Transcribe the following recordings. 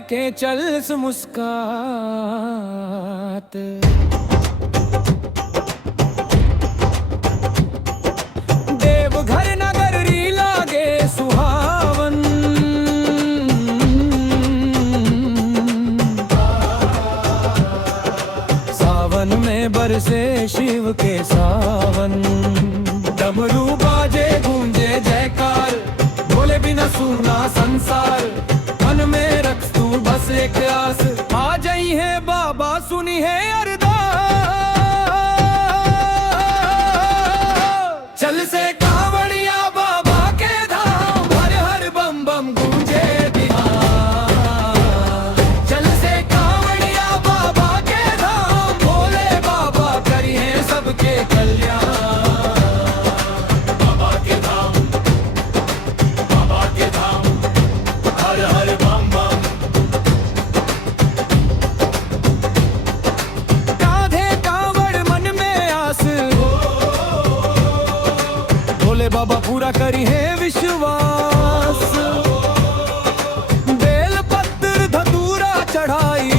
लेके चल मुस्कात। देवघर नगरी लागे सुहावन, सावन में बरसे शिव के सावन। डमरू बाजे गूंजे जयकार, बोले बिना सुना संसार। मन में रख तू बस एक आस, आ जाई है बाबा सुनी है अरदास। चल से कांवड़िया बाबा के धाम, हर हर बम बम गूंजे बिहार। चल से कांवड़िया बाबा के धाम, भोले बाबा करी है सबके कल्याण। बाबा पूरा करी है विश्वास। बेल पत्र धतूरा चढ़ाई,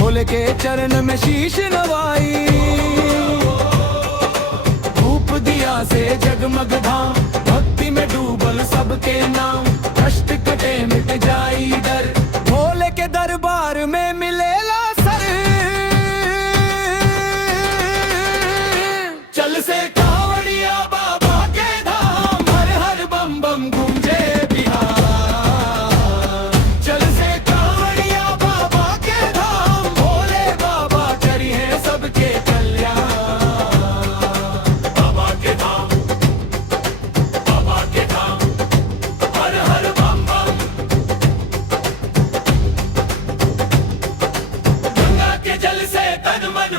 भोले के चरण में शीश नवाई। धूप दिया से जगमग धाम, भक्ति में डूबल सबके नाम। कष्ट कटे मिट जाई डर, भोले के दरबार में मिलेला सर। चल से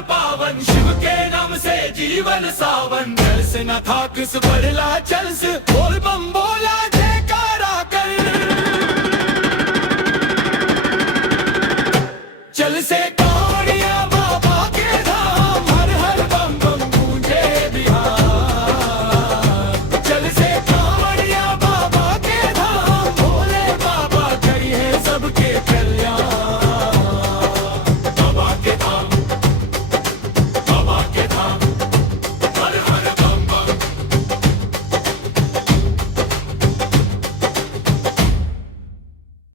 पावन, शिव के नाम से जीवन सावन। जल से न था किस बदला, चल से बोल बम बोला।